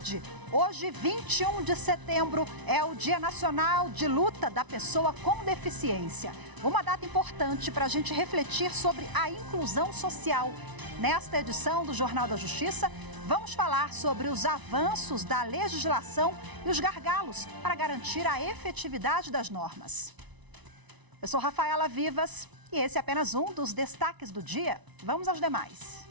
tarde. Hoje, 21 de setembro, é o Dia Nacional de Luta da Pessoa com Deficiência. Uma data importante para a gente refletir sobre a inclusão social. Nesta edição do Jornal da Justiça, vamos falar sobre os avanços da legislação e os gargalos para garantir a efetividade das normas. Eu sou Rafaela Vivas e esse é apenas um dos destaques do dia. Vamos aos demais.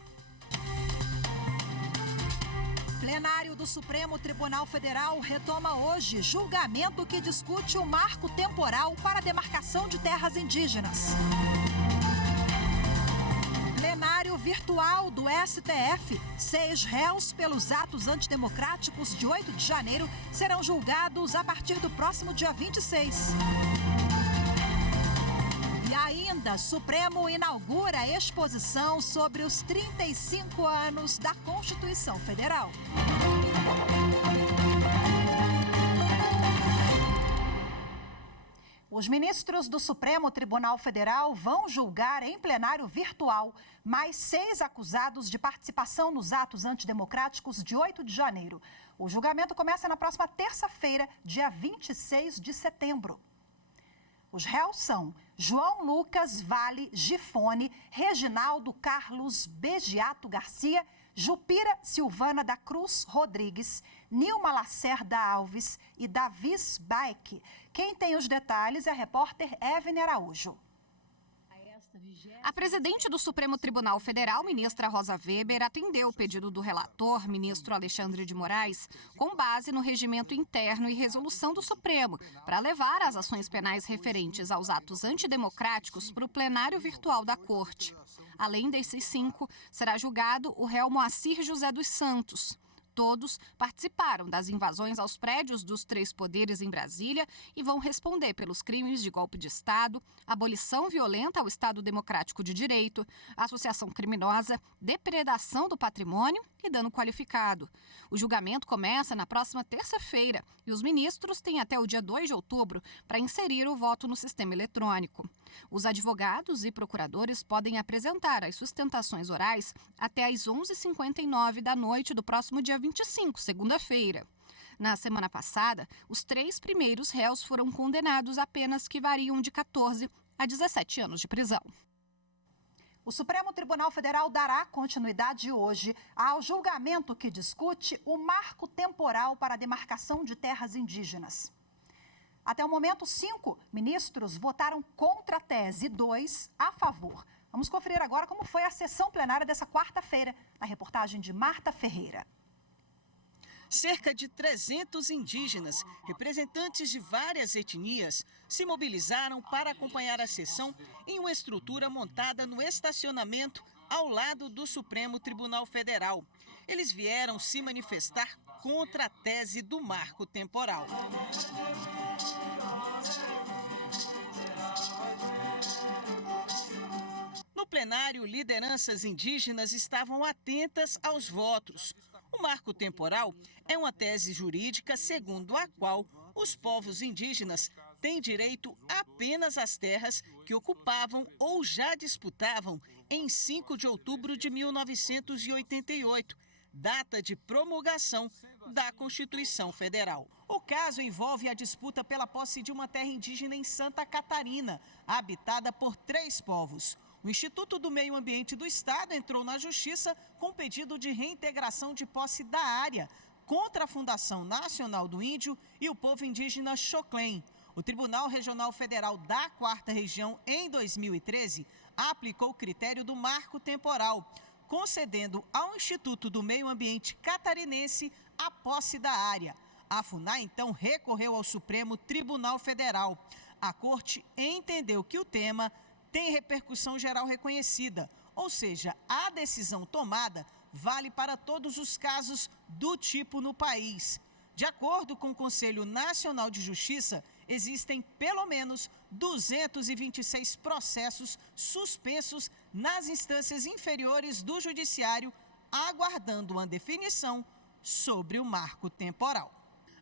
Plenário do Supremo Tribunal Federal retoma hoje julgamento que discute o marco temporal para a demarcação de terras indígenas. Plenário virtual do STF. 6 réus pelos atos antidemocráticos de 8 de janeiro serão julgados a partir do próximo dia 26. E ainda, Supremo inaugura exposição sobre os 35 anos da Constituição Federal. Os ministros do Supremo Tribunal Federal vão julgar em plenário virtual mais 6 acusados de participação nos atos antidemocráticos de 8 de janeiro. O julgamento começa na próxima terça-feira, dia 26 de setembro. Os réus são João Lucas Vale Gifone, Reginaldo Carlos Begiato Garcia, Jupira Silvana da Cruz Rodrigues, Nilma Lacerda Alves e Davis Baek. Quem tem os detalhes é a repórter Evne Araújo. A presidente do Supremo Tribunal Federal, ministra Rosa Weber, atendeu o pedido do relator, ministro Alexandre de Moraes, com base no regimento interno e resolução do Supremo, para levar as ações penais referentes aos atos antidemocráticos para o plenário virtual da Corte. Além desses 5, será julgado o réu Moacir José dos Santos. Todos participaram das invasões aos prédios dos 3 poderes em Brasília e vão responder pelos crimes de golpe de Estado, abolição violenta ao Estado Democrático de Direito, associação criminosa, depredação do patrimônio e dano qualificado. O julgamento começa na próxima terça-feira e os ministros têm até o dia 2 de outubro para inserir o voto no sistema eletrônico. Os advogados e procuradores podem apresentar as sustentações orais até às 11h59 da noite do próximo dia 25, segunda-feira. Na semana passada, os 3 primeiros réus foram condenados a penas que variam de 14 a 17 anos de prisão. O Supremo Tribunal Federal dará continuidade hoje ao julgamento que discute o marco temporal para a demarcação de terras indígenas. Até o momento, 5 ministros votaram contra a tese e 2 a favor. Vamos conferir agora como foi a sessão plenária dessa quarta-feira, na reportagem de Marta Ferreira. Cerca de 300 indígenas, representantes de várias etnias, se mobilizaram para acompanhar a sessão em uma estrutura montada no estacionamento ao lado do Supremo Tribunal Federal. Eles vieram se manifestar contra a tese do marco temporal. No plenário, lideranças indígenas estavam atentas aos votos. O marco temporal é uma tese jurídica segundo a qual os povos indígenas têm direito apenas às terras que ocupavam ou já disputavam em 5 de outubro de 1988, data de promulgação da Constituição Federal. O caso envolve a disputa pela posse de uma terra indígena em Santa Catarina, habitada por 3 povos. O Instituto do Meio Ambiente do Estado entrou na Justiça com pedido de reintegração de posse da área contra a Fundação Nacional do Índio e o povo indígena Xoclém. O Tribunal Regional Federal da 4ª Região, em 2013, aplicou o critério do marco temporal, concedendo ao Instituto do Meio Ambiente catarinense a posse da área. A FUNAI, então, recorreu ao Supremo Tribunal Federal. A Corte entendeu que o tema tem repercussão geral reconhecida, ou seja, a decisão tomada vale para todos os casos do tipo no país. De acordo com o Conselho Nacional de Justiça, existem pelo menos 226 processos suspensos nas instâncias inferiores do Judiciário, aguardando uma definição sobre o marco temporal.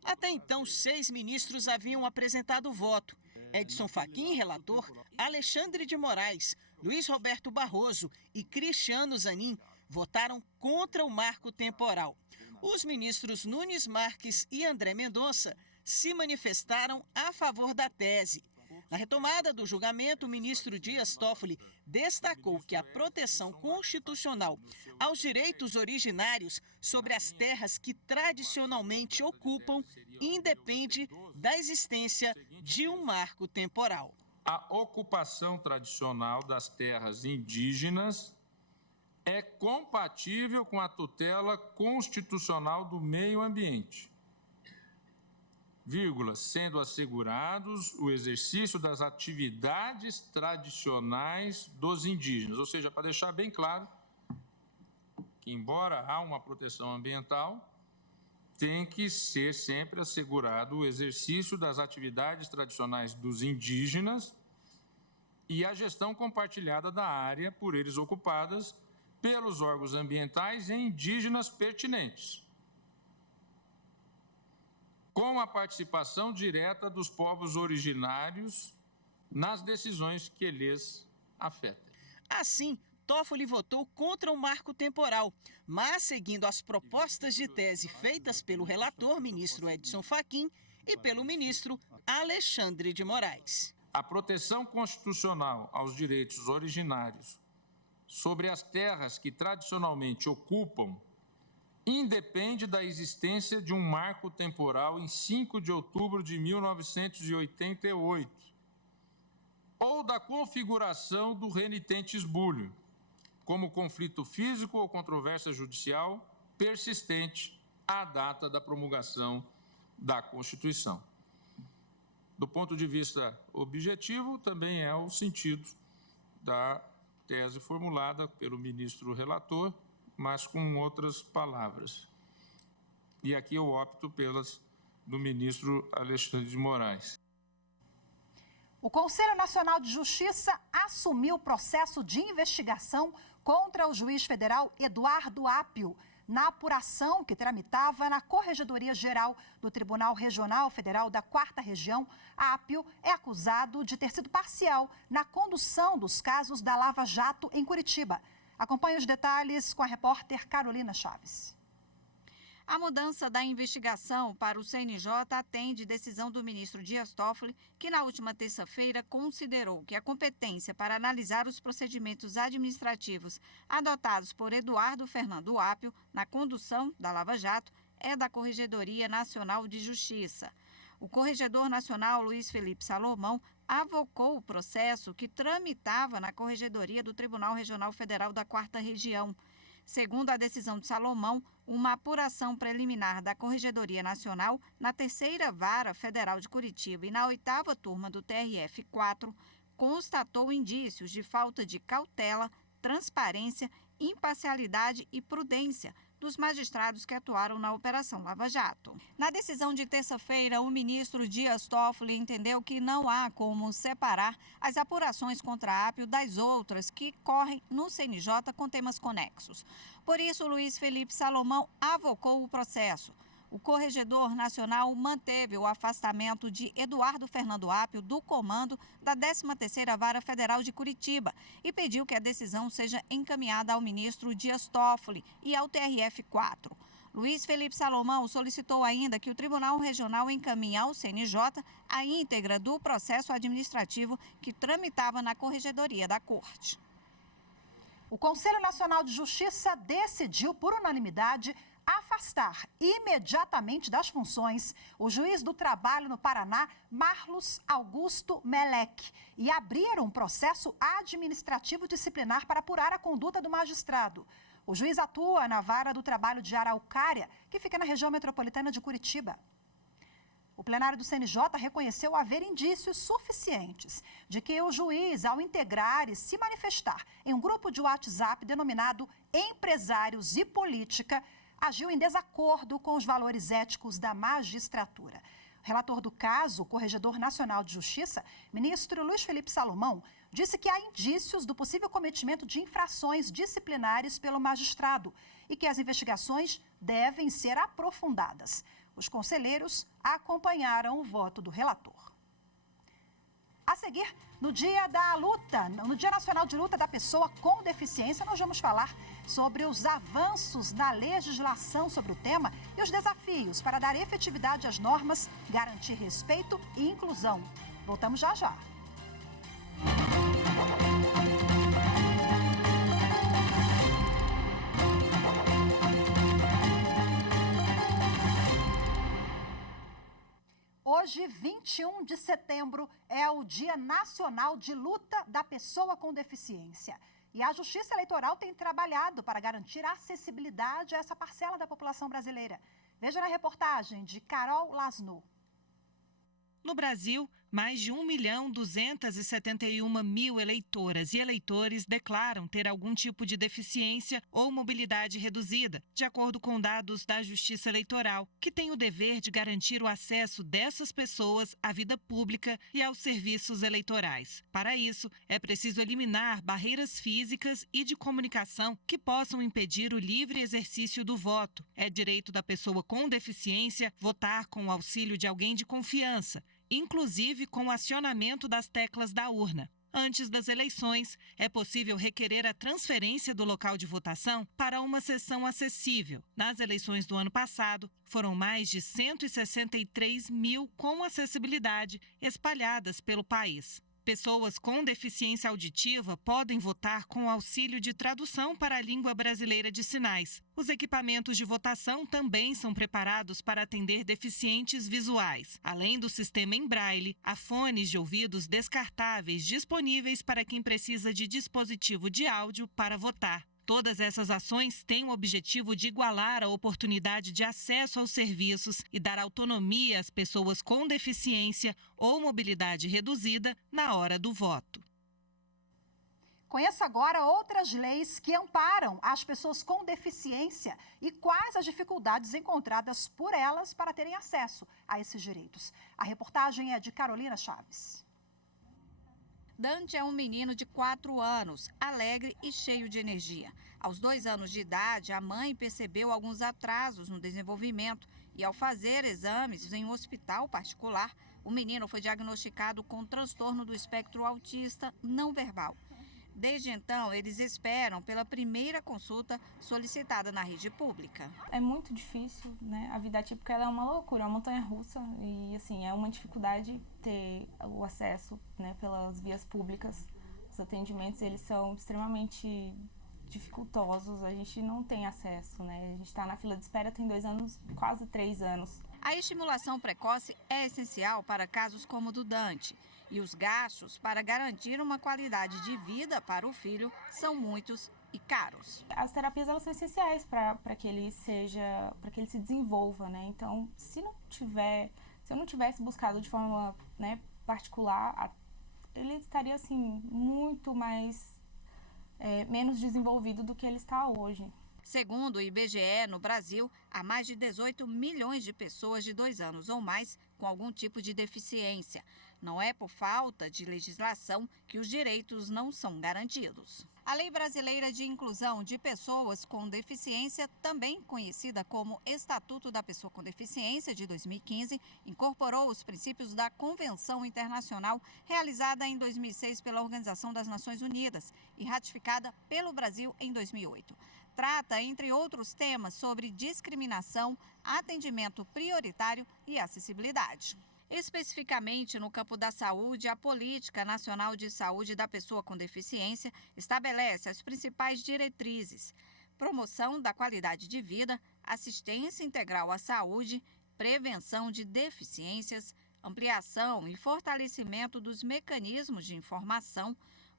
Até então, 6 ministros haviam apresentado voto. Edson Fachin, relator, Alexandre de Moraes, Luiz Roberto Barroso e Cristiano Zanin votaram contra o marco temporal. Os ministros Nunes Marques e André Mendonça se manifestaram a favor da tese. Na retomada do julgamento, o ministro Dias Toffoli destacou que a proteção constitucional aos direitos originários sobre as terras que tradicionalmente ocupam independe da existência de um marco temporal. A ocupação tradicional das terras indígenas é compatível com a tutela constitucional do meio ambiente, sendo assegurados o exercício das atividades tradicionais dos indígenas. Ou seja, para deixar bem claro que, embora há uma proteção ambiental, tem que ser sempre assegurado o exercício das atividades tradicionais dos indígenas e a gestão compartilhada da área por eles ocupadas pelos órgãos ambientais e indígenas pertinentes, com a participação direta dos povos originários nas decisões que lhes afetam. Assim, Toffoli votou contra o marco temporal, mas seguindo as propostas de tese feitas pelo relator, ministro Edson Fachin, e pelo ministro Alexandre de Moraes. A proteção constitucional aos direitos originários sobre as terras que tradicionalmente ocupam independe da existência de um marco temporal em 5 de outubro de 1988 ou da configuração do renitente esbulho, como conflito físico ou controvérsia judicial persistente à data da promulgação da Constituição. Do ponto de vista objetivo, também é o sentido da tese formulada pelo ministro relator, mas com outras palavras. E aqui eu opto pelas do ministro Alexandre de Moraes. O Conselho Nacional de Justiça assumiu o processo de investigação contra o juiz federal Eduardo Apio, na apuração que tramitava na Corregedoria Geral do Tribunal Regional Federal da 4ª Região. Apio é acusado de ter sido parcial na condução dos casos da Lava Jato em Curitiba. Acompanhe os detalhes com a repórter Carolina Chaves. A mudança da investigação para o CNJ atende decisão do ministro Dias Toffoli, que na última terça-feira considerou que a competência para analisar os procedimentos administrativos adotados por Eduardo Fernando Apio na condução da Lava Jato é da Corregedoria Nacional de Justiça. O Corregedor Nacional Luiz Felipe Salomão avocou o processo que tramitava na Corregedoria do Tribunal Regional Federal da 4ª Região. Segundo a decisão de Salomão, uma apuração preliminar da Corregedoria Nacional na 3ª Vara Federal de Curitiba e na 8ª turma do TRF-4 constatou indícios de falta de cautela, transparência, imparcialidade e prudência dos magistrados que atuaram na Operação Lava Jato. Na decisão de terça-feira, o ministro Dias Toffoli entendeu que não há como separar as apurações contra Apio das outras que correm no CNJ com temas conexos. Por isso, Luiz Felipe Salomão avocou o processo. O Corregedor Nacional manteve o afastamento de Eduardo Fernando Apio do comando da 13ª Vara Federal de Curitiba e pediu que a decisão seja encaminhada ao ministro Dias Toffoli e ao TRF-4. Luiz Felipe Salomão solicitou ainda que o Tribunal Regional encaminhe ao CNJ a íntegra do processo administrativo que tramitava na Corregedoria da Corte. O Conselho Nacional de Justiça decidiu, por unanimidade, afastar imediatamente das funções o juiz do trabalho no Paraná, Marlos Augusto Melec, e abrir um processo administrativo disciplinar para apurar a conduta do magistrado. O juiz atua na Vara do Trabalho de Araucária, que fica na região metropolitana de Curitiba. O plenário do CNJ reconheceu haver indícios suficientes de que o juiz, ao integrar e se manifestar em um grupo de WhatsApp denominado Empresários e Política, agiu em desacordo com os valores éticos da magistratura. O relator do caso, o Corregedor Nacional de Justiça, ministro Luiz Felipe Salomão, disse que há indícios do possível cometimento de infrações disciplinares pelo magistrado e que as investigações devem ser aprofundadas. Os conselheiros acompanharam o voto do relator. A seguir, no Dia Nacional de Luta da Pessoa com Deficiência, nós vamos falar sobre os avanços na legislação sobre o tema e os desafios para dar efetividade às normas, garantir respeito e inclusão. Voltamos já já. Hoje, 21 de setembro, é o Dia Nacional de Luta da Pessoa com Deficiência. E a Justiça Eleitoral tem trabalhado para garantir acessibilidade a essa parcela da população brasileira. Veja na reportagem de Carol Lasno. No Brasil, mais de 1.271.000 eleitoras e eleitores declaram ter algum tipo de deficiência ou mobilidade reduzida, de acordo com dados da Justiça Eleitoral, que tem o dever de garantir o acesso dessas pessoas à vida pública e aos serviços eleitorais. Para isso, é preciso eliminar barreiras físicas e de comunicação que possam impedir o livre exercício do voto. É direito da pessoa com deficiência votar com o auxílio de alguém de confiança, inclusive com o acionamento das teclas da urna. Antes das eleições, é possível requerer a transferência do local de votação para uma seção acessível. Nas eleições do ano passado, foram mais de 163 mil com acessibilidade espalhadas pelo país. Pessoas com deficiência auditiva podem votar com auxílio de tradução para a língua brasileira de sinais. Os equipamentos de votação também são preparados para atender deficientes visuais. Além do sistema em braille, há fones de ouvidos descartáveis disponíveis para quem precisa de dispositivo de áudio para votar. Todas essas ações têm o objetivo de igualar a oportunidade de acesso aos serviços e dar autonomia às pessoas com deficiência ou mobilidade reduzida na hora do voto. Conheça agora outras leis que amparam as pessoas com deficiência e quais as dificuldades encontradas por elas para terem acesso a esses direitos. A reportagem é de Carolina Chaves. Dante é um menino de 4 anos, alegre e cheio de energia. Aos 2 anos de idade, a mãe percebeu alguns atrasos no desenvolvimento e, ao fazer exames em um hospital particular, o menino foi diagnosticado com transtorno do espectro autista não verbal. Desde então, eles esperam pela primeira consulta solicitada na rede pública. É muito difícil, né? A vida atípica ela é uma loucura, é uma montanha-russa e, assim, é uma dificuldade ter o acesso, né, pelas vias públicas. Os atendimentos, eles são extremamente dificultosos, a gente não tem acesso, né? A gente está na fila de espera tem 2 anos, quase 3 anos. A estimulação precoce é essencial para casos como o do Dante. E os gastos para garantir uma qualidade de vida para o filho são muitos e caros. As terapias elas são essenciais para que ele se desenvolva, né? Então, se eu não tivesse buscado de forma, né, particular, ele estaria assim muito mais menos desenvolvido do que ele está hoje. Segundo o IBGE, no Brasil, há mais de 18 milhões de pessoas de 2 anos ou mais com algum tipo de deficiência. Não é por falta de legislação que os direitos não são garantidos. A Lei Brasileira de Inclusão de Pessoas com Deficiência, também conhecida como Estatuto da Pessoa com Deficiência, de 2015, incorporou os princípios da Convenção Internacional realizada em 2006 pela Organização das Nações Unidas e ratificada pelo Brasil em 2008. Trata, entre outros temas, sobre discriminação, atendimento prioritário e acessibilidade. Especificamente no campo da saúde, a Política Nacional de Saúde da Pessoa com Deficiência estabelece as principais diretrizes: promoção da qualidade de vida, assistência integral à saúde, prevenção de deficiências, ampliação e fortalecimento dos mecanismos de informação,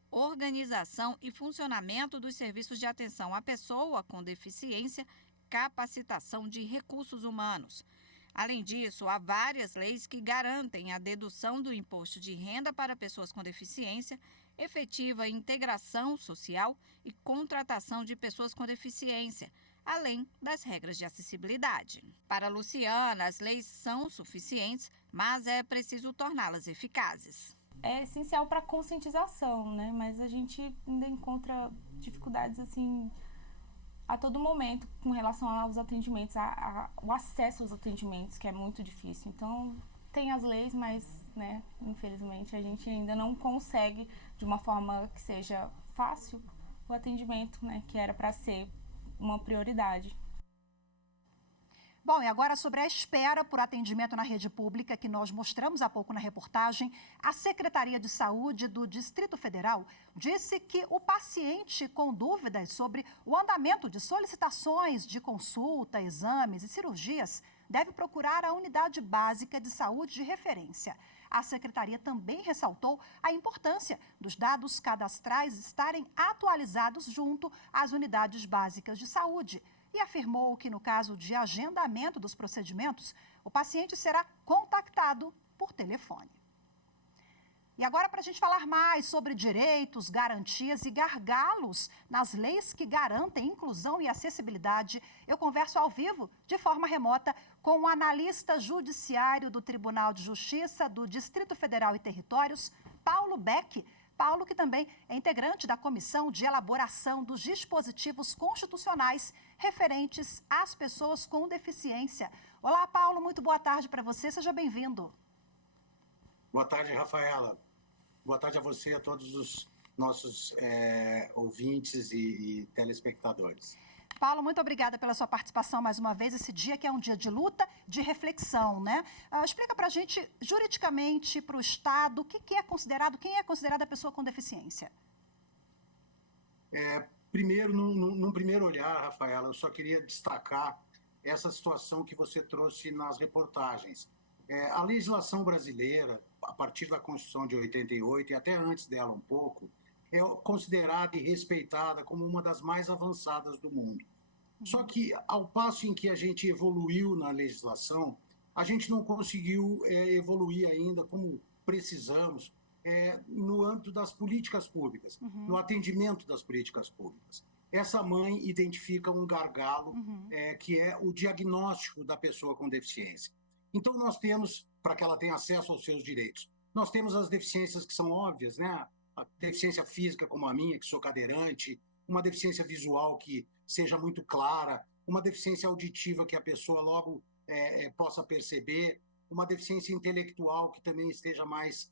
organização e funcionamento dos serviços de atenção à pessoa com deficiência, capacitação de recursos humanos. Além disso, há várias leis que garantem a dedução do imposto de renda para pessoas com deficiência, efetiva integração social e contratação de pessoas com deficiência, além das regras de acessibilidade. Para Luciana, as leis são suficientes, mas é preciso torná-las eficazes. É essencial para a conscientização, né? Mas a gente ainda encontra dificuldades assim a todo momento com relação aos atendimentos, o acesso aos atendimentos, que é muito difícil. Então, tem as leis, mas né? Infelizmente, a gente ainda não consegue, de uma forma que seja fácil, o atendimento, né? Que era para ser uma prioridade. Bom, e agora sobre a espera por atendimento na rede pública, que nós mostramos há pouco na reportagem, a Secretaria de Saúde do Distrito Federal disse que o paciente com dúvidas sobre o andamento de solicitações de consulta, exames e cirurgias deve procurar a unidade básica de saúde de referência. A Secretaria também ressaltou a importância dos dados cadastrais estarem atualizados junto às unidades básicas de saúde e afirmou que, no caso de agendamento dos procedimentos, o paciente será contactado por telefone. E agora, para a gente falar mais sobre direitos, garantias e gargalos nas leis que garantem inclusão e acessibilidade, eu converso ao vivo, de forma remota, com o analista judiciário do Tribunal de Justiça do Distrito Federal e Territórios, Paulo Beck. Paulo, que também é integrante da Comissão de Elaboração dos Dispositivos Constitucionais referentes às pessoas com deficiência. Olá, Paulo, muito boa tarde para você, seja bem-vindo. Boa tarde, Rafaela. Boa tarde a você e a todos os nossos ouvintes e telespectadores. Paulo, muito obrigada pela sua participação mais uma vez, esse dia que é um dia de luta, de reflexão, né? Explica para a gente, juridicamente, para o Estado, quem é considerada a pessoa com deficiência? Primeiro, num primeiro olhar, Rafaela, eu só queria destacar essa situação que você trouxe nas reportagens. A legislação brasileira, a partir da Constituição de 88 e até antes dela um pouco, é considerada e respeitada como uma das mais avançadas do mundo. Só que, ao passo em que a gente evoluiu na legislação, a gente não conseguiu evoluir ainda como precisamos no âmbito das políticas públicas, no atendimento das políticas públicas. Essa mãe identifica um gargalo, que é o diagnóstico da pessoa com deficiência. Então, nós temos, para que ela tenha acesso aos seus direitos, nós temos as deficiências que são óbvias, né? A deficiência física, como a minha, que sou cadeirante, uma deficiência visual que seja muito clara, uma deficiência auditiva que a pessoa logo possa perceber, uma deficiência intelectual que também esteja mais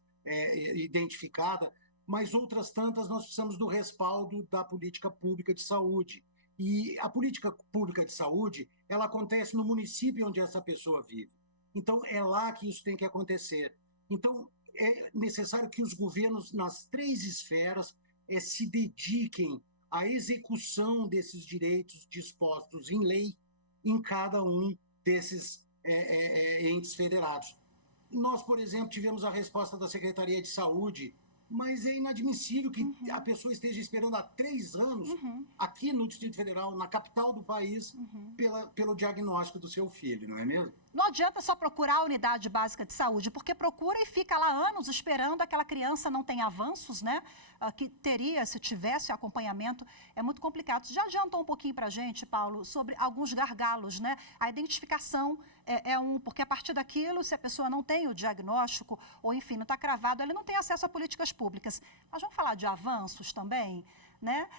identificada, mas outras tantas nós precisamos do respaldo da política pública de saúde. E a política pública de saúde, ela acontece no município onde essa pessoa vive. Então, é lá que isso tem que acontecer. Então, é necessário que os governos, nas 3 esferas, se dediquem à execução desses direitos dispostos em lei em cada um desses entes federados. Nós, por exemplo, tivemos a resposta da Secretaria de Saúde, mas é inadmissível que a pessoa esteja esperando há 3 anos aqui no Distrito Federal, na capital do país, pelo diagnóstico do seu filho, não é mesmo? Não adianta só procurar a unidade básica de saúde, porque procura e fica lá anos esperando, aquela criança não tem avanços, né? Que teria, se tivesse acompanhamento, é muito complicado. Você já adiantou um pouquinho para a gente, Paulo, sobre alguns gargalos, né? A identificação porque a partir daquilo, se a pessoa não tem o diagnóstico, ou enfim, não está cravado, ela não tem acesso a políticas públicas. Mas vamos falar de avanços também? Né?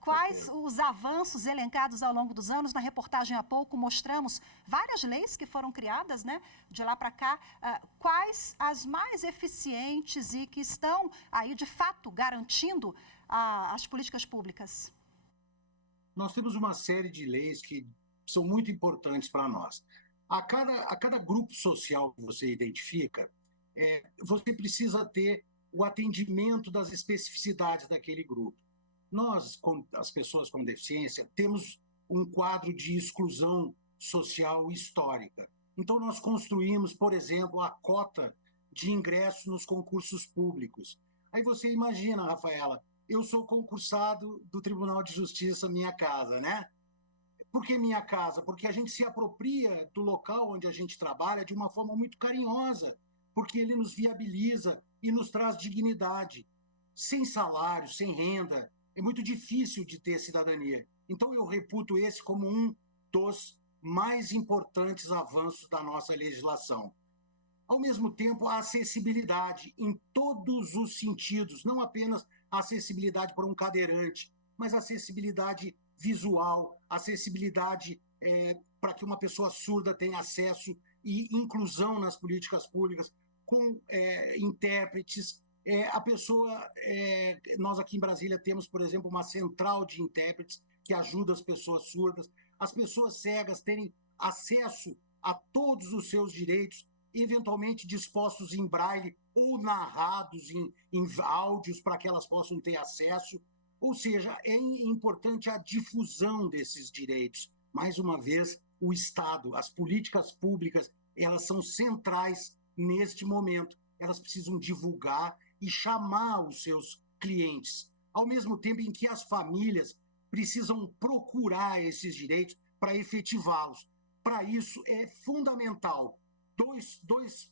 Quais os avanços elencados ao longo dos anos? Na reportagem há pouco mostramos várias leis que foram criadas, né? De lá para cá. Quais as mais eficientes e que estão aí, de fato, garantindo as políticas públicas? Nós temos uma série de leis que são muito importantes para nós. A cada grupo social que você identifica, você precisa ter o atendimento das especificidades daquele grupo. Nós, as pessoas com deficiência, temos um quadro de exclusão social histórica. Então, nós construímos, por exemplo, a cota de ingresso nos concursos públicos. Aí você imagina, Rafaela, eu sou concursado do Tribunal de Justiça Minha Casa, né? Por que Minha Casa? Porque a gente se apropria do local onde a gente trabalha de uma forma muito carinhosa, porque ele nos viabiliza e nos traz dignidade. Sem salário, sem renda, é muito difícil de ter cidadania. Então, eu reputo esse como um dos mais importantes avanços da nossa legislação. Ao mesmo tempo, a acessibilidade em todos os sentidos, não apenas a acessibilidade para um cadeirante, mas a acessibilidade visual, acessibilidade para que uma pessoa surda tenha acesso e inclusão nas políticas públicas, com intérpretes. A pessoa, nós aqui em Brasília temos, por exemplo, uma central de intérpretes que ajuda as pessoas surdas, as pessoas cegas terem acesso a todos os seus direitos, eventualmente dispostos em braille ou narrados em áudios para que elas possam ter acesso. Ou seja, é importante a difusão desses direitos. Mais uma vez, o Estado, as políticas públicas, elas são centrais neste momento. Elas precisam divulgar e chamar os seus clientes, ao mesmo tempo em que as famílias precisam procurar esses direitos para efetivá-los. Para isso, é fundamental dois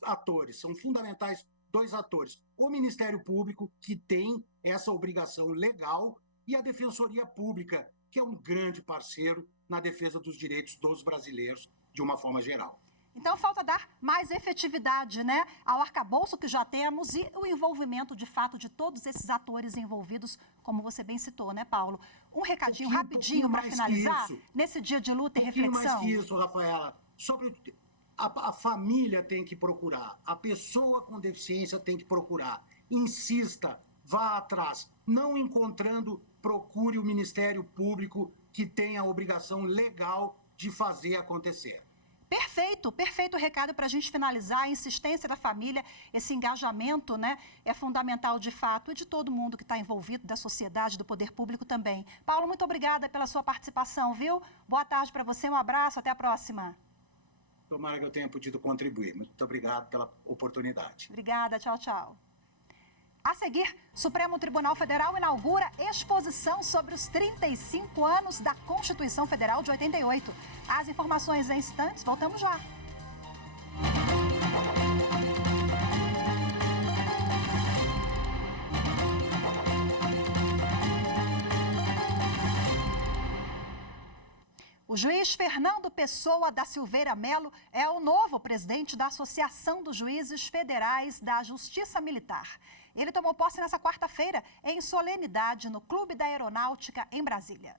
atores, são fundamentais dois atores. O Ministério Público, que tem essa obrigação legal, e a Defensoria Pública, que é um grande parceiro na defesa dos direitos dos brasileiros, de uma forma geral. Então, falta dar mais efetividade, né, ao arcabouço que já temos e o envolvimento, de fato, de todos esses atores envolvidos, como você bem citou, né, Paulo? Um recadinho rapidinho para finalizar, nesse dia de luta e reflexão. Mais que isso, Rafaela, sobre a família tem que procurar, a pessoa com deficiência tem que procurar, insista, vá atrás, não encontrando, procure o Ministério Público, que tem a obrigação legal de fazer acontecer. Perfeito recado para a gente finalizar. A insistência da família, esse engajamento, né, é fundamental de fato, e de todo mundo que está envolvido, da sociedade, do poder público também. Paulo, muito obrigada pela sua participação, viu? Boa tarde para você, um abraço, até a próxima. Tomara que eu tenha podido contribuir. Muito obrigado pela oportunidade. Obrigada, tchau, tchau. A seguir, Supremo Tribunal Federal inaugura exposição sobre os 35 anos da Constituição Federal de 88. As informações em instantes, voltamos já. O juiz Fernando Pessoa da Silveira Melo é o novo presidente da Associação dos Juízes Federais da Justiça Militar. Ele tomou posse nessa quarta-feira em solenidade no Clube da Aeronáutica, em Brasília.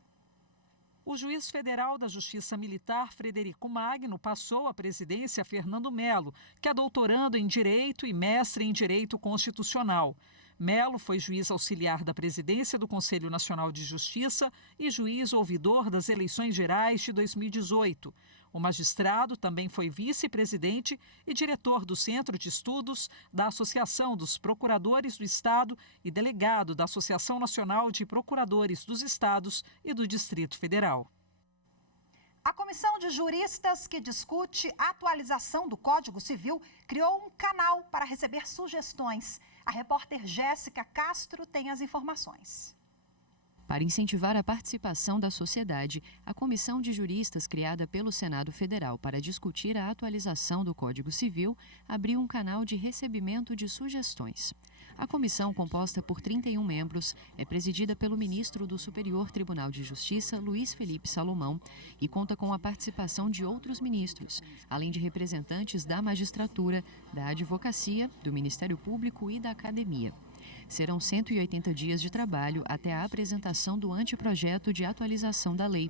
O juiz federal da Justiça Militar, Frederico Magno, passou a presidência a Fernando Melo, que é doutorando em Direito e mestre em Direito Constitucional. Melo foi juiz auxiliar da presidência do Conselho Nacional de Justiça e juiz ouvidor das eleições gerais de 2018. O magistrado também foi vice-presidente e diretor do Centro de Estudos da Associação dos Procuradores do Estado e delegado da Associação Nacional de Procuradores dos Estados e do Distrito Federal. A comissão de juristas que discute a atualização do Código Civil criou um canal para receber sugestões. A repórter Jéssica Castro tem as informações. Para incentivar a participação da sociedade, a comissão de juristas criada pelo Senado Federal para discutir a atualização do Código Civil abriu um canal de recebimento de sugestões. A comissão, composta por 31 membros, é presidida pelo ministro do Superior Tribunal de Justiça, Luiz Felipe Salomão, e conta com a participação de outros ministros, além de representantes da magistratura, da advocacia, do Ministério Público e da academia. Serão 180 dias de trabalho até a apresentação do anteprojeto de atualização da lei.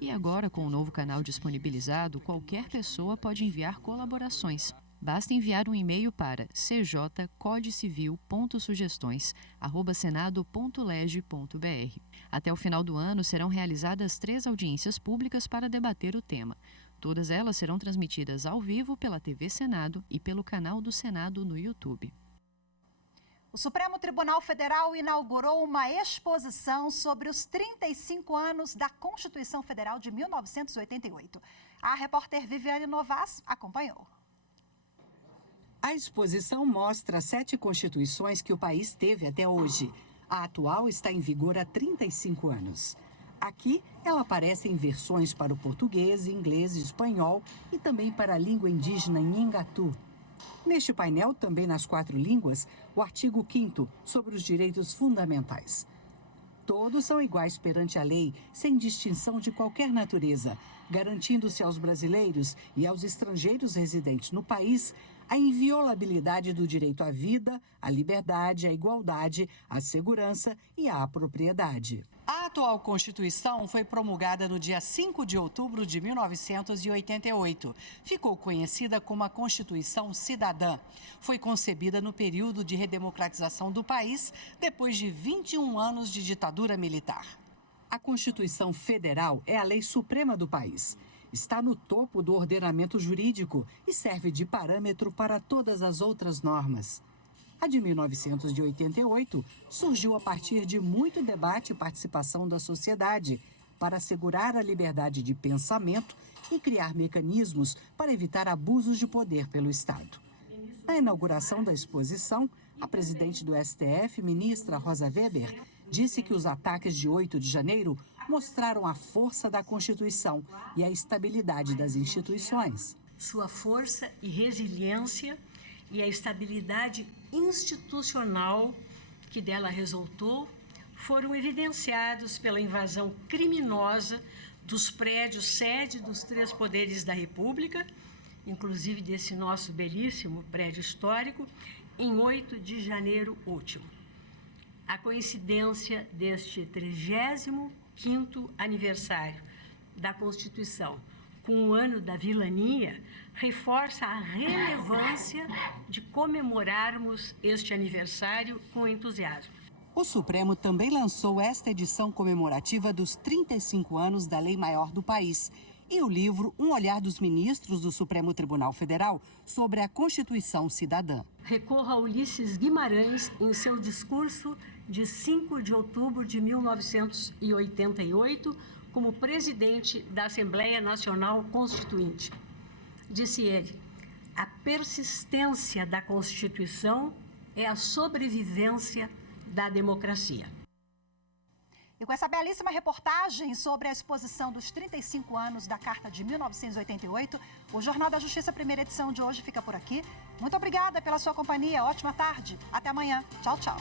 E agora, com o novo canal disponibilizado, qualquer pessoa pode enviar colaborações. Basta enviar um e-mail para cjcodecivil.sugestões@senado.leg.br. Até o final do ano serão realizadas 3 audiências públicas para debater o tema. Todas elas serão transmitidas ao vivo pela TV Senado e pelo canal do Senado no YouTube. O Supremo Tribunal Federal inaugurou uma exposição sobre os 35 anos da Constituição Federal de 1988. A repórter Viviane Novas acompanhou. A exposição mostra 7 constituições que o país teve até hoje. A atual está em vigor há 35 anos. Aqui, ela aparece em versões para o português, inglês e espanhol e também para a língua indígena Nhengatu. Neste painel, também nas 4 línguas, o artigo 5º sobre os direitos fundamentais. Todos são iguais perante a lei, sem distinção de qualquer natureza, garantindo-se aos brasileiros e aos estrangeiros residentes no país a inviolabilidade do direito à vida, à liberdade, à igualdade, à segurança e à propriedade. A atual Constituição foi promulgada no dia 5 de outubro de 1988. Ficou conhecida como a Constituição Cidadã. Foi concebida no período de redemocratização do país, depois de 21 anos de ditadura militar. A Constituição Federal é a lei suprema do país. Está no topo do ordenamento jurídico e serve de parâmetro para todas as outras normas. A de 1988 surgiu a partir de muito debate e participação da sociedade para assegurar a liberdade de pensamento e criar mecanismos para evitar abusos de poder pelo Estado. Na inauguração da exposição, a presidente do STF, ministra Rosa Weber, disse que os ataques de 8 de janeiro mostraram a força da Constituição e a estabilidade das instituições. Sua força e resiliência e a estabilidade institucional que dela resultou foram evidenciados pela invasão criminosa dos prédios sede dos 3 poderes da República, inclusive desse nosso belíssimo prédio histórico, em 8 de janeiro último. A coincidência deste 35º aniversário da Constituição com o ano da vilania reforça a relevância de comemorarmos este aniversário com entusiasmo. O Supremo também lançou esta edição comemorativa dos 35 anos da Lei Maior do país e o livro Um Olhar dos Ministros do Supremo Tribunal Federal sobre a Constituição Cidadã. Recorro a Ulisses Guimarães em seu discurso de 5 de outubro de 1988, como presidente da Assembleia Nacional Constituinte. Disse ele: a persistência da Constituição é a sobrevivência da democracia. E com essa belíssima reportagem sobre a exposição dos 35 anos da Carta de 1988, o Jornal da Justiça, primeira edição de hoje, fica por aqui. Muito obrigada pela sua companhia, ótima tarde, até amanhã. Tchau, tchau.